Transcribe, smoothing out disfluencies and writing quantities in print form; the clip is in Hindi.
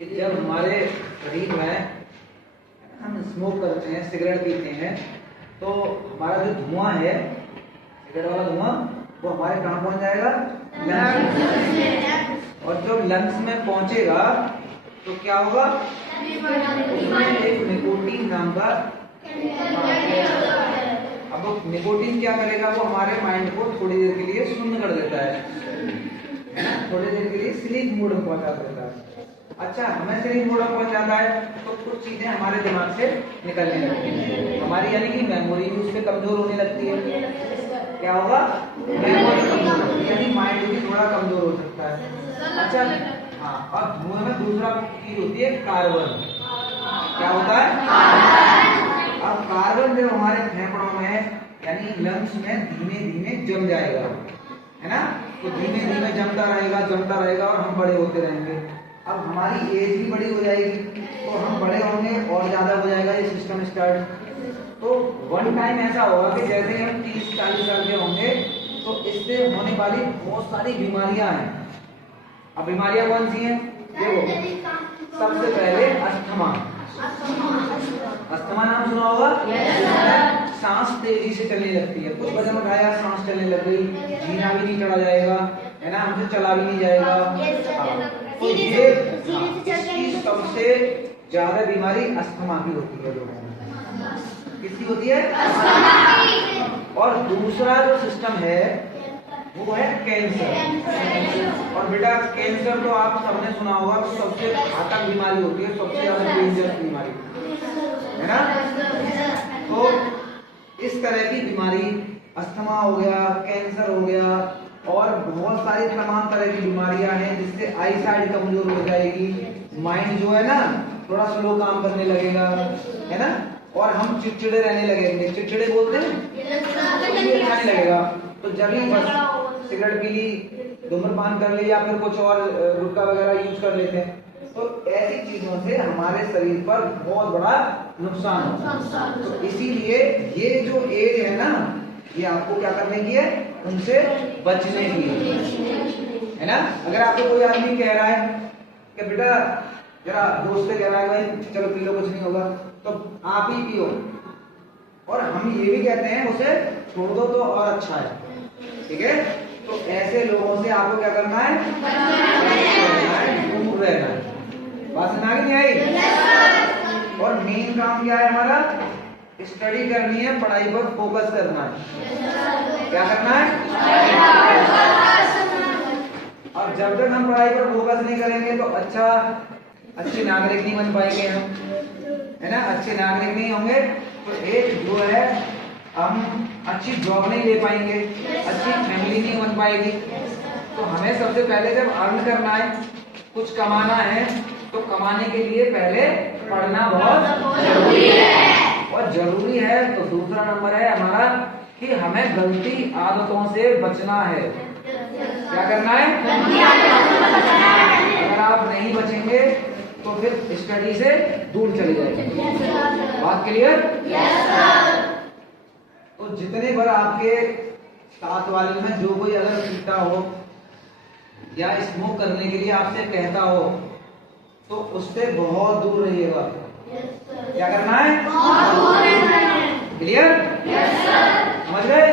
कि जब हमारे शरीर में हम स्मोक करते हैं, सिगरेट पीते हैं, तो हमारा जो धुआं है, सिगरेट वाला धुआं, वो हमारे कहाँ पहुंच जाएगा? लंग्स। और जब लंग्स में पहुंचेगा तो क्या होगा? उसमें एक निकोटीन नाम का, अब वो निकोटीन क्या करेगा? वो हमारे माइंड को थोड़ी देर के लिए शून्य कर देता है ना, थोड़ी देर के लिए स्लीप मोड में पहुंचा देता है। अच्छा, हमें स्लीप मोड में पहुंच जाता है तो कुछ चीजें हमारे दिमाग से निकलने लगती हैं, हमारी यानी कि मेमोरी भी उससे कमजोर होने लगती है। क्या होगा? मेमोरी कमजोर, यानी माइंड भी थोड़ा कमजोर हो सकता है। अच्छा, हाँ, और धुएं में दूसरा चीज होती है कार्बन। क्या होता है? अब कार्बन जब हमारे फेफड़ों में यानी लंग्स में धीमे धीमे जम जाएगा, है ना, तो धीमे धीमे जमता रहेगा और हम बड़े होते रहेंगे। अब हमारी एज भी बड़ी हो जाएगी तो हम बड़े होंगे और ज्यादा हो जाएगा ये सिस्टम स्टार्ट। तो वन टाइम ऐसा होगा कि जैसे हम 30-40 साल के होंगे तो इससे होने वाली बहुत सारी बीमारियां हैं। अब बीमारियां कौन सी हैं? देखो, सबसे पहले अस्थमा। अस्थमा नाम सुना होगा? सांस तेजी से चलने लगती है, कुछ वजन उठाया सांस चलने लग गई, जीना भी नहीं चढ़ा जाएगा, है ना, हमसे चला भी नहीं जाएगा। तो ये इसकी सबसे ज्यादा बीमारी अस्थमा की होती है लोगों में। किसकी होती है? और दूसरा जो सिस्टम है वो है कैंसर। और बेटा कैंसर तो आप सबने सुना होगा, सबसे घातक बीमारी होती है, सबसे ज्यादा डेंजरस बीमारी, है ना। तो इस तरह की बीमारी, अस्थमा हो गया, कैंसर हो गया, और बहुत सारी तमाम तरह की बीमारियां हैं जिससे आई साइड कमजोर हो जाएगी, माइंड जो है ना थोड़ा स्लो काम करने लगेगा, है ना, और हम चिड़चिड़े रहने लगेंगे। चिड़चिड़े बोलते हैं, तो ये अच्छा नहीं लगेगा। तो जब ही बस सिगरेट पी ली, धूम्रपान कर ली, या फिर कुछ और गुटखा वगैरह यूज कर लेते हैं, तो ऐसी चीजों से हमारे शरीर पर बहुत बड़ा नुकसान होता है। तो इसीलिए ये जो एज है ना, ये आपको क्या करने की है? उनसे बचने की है ना। अगर आपको कोई आदमी कह रहा है कि बेटा जरा दोस्त से कह रहा है भाई चलो पी लो, कुछ नहीं होगा, तो आप ही पियो, और हम ये भी कहते हैं उसे छोड़ दो तो और अच्छा है, ठीक है। तो ऐसे लोगों से आपको क्या करना है? दूर रहना है। बात सुना कि नहीं आई? और मेन काम क्या है हमारा? स्टडी करनी है, पढ़ाई पर फोकस करना है। क्या करना है? और जब तक हम पढ़ाई पर फोकस नहीं करेंगे तो अच्छे नागरिक नहीं बन पाएंगे हम, है ना। अच्छे नागरिक नहीं होंगे तो एक जो है हम अच्छी जॉब नहीं ले पाएंगे, अच्छी फैमिली नहीं बन पाएगी। तो हमें सबसे पहले जब अर्न करना है, कुछ कमाना है, तो कमाने के लिए पहले पढ़ना बहुत जरूरी है। और जरूरी है तो दूसरा नंबर है हमारा कि हमें गलती आदतों से बचना है। क्या करना है? अगर आप नहीं बचेंगे तो फिर स्टडी से दूर चले जाएंगे। बात क्लियर? तो जितने बार आपके साथ वाले में जो कोई अगर पीता हो या स्मोक करने के लिए आपसे कहता हो तो उससे बहुत दूर रहिएगा। क्या करना है? क्लियर? समझ गए?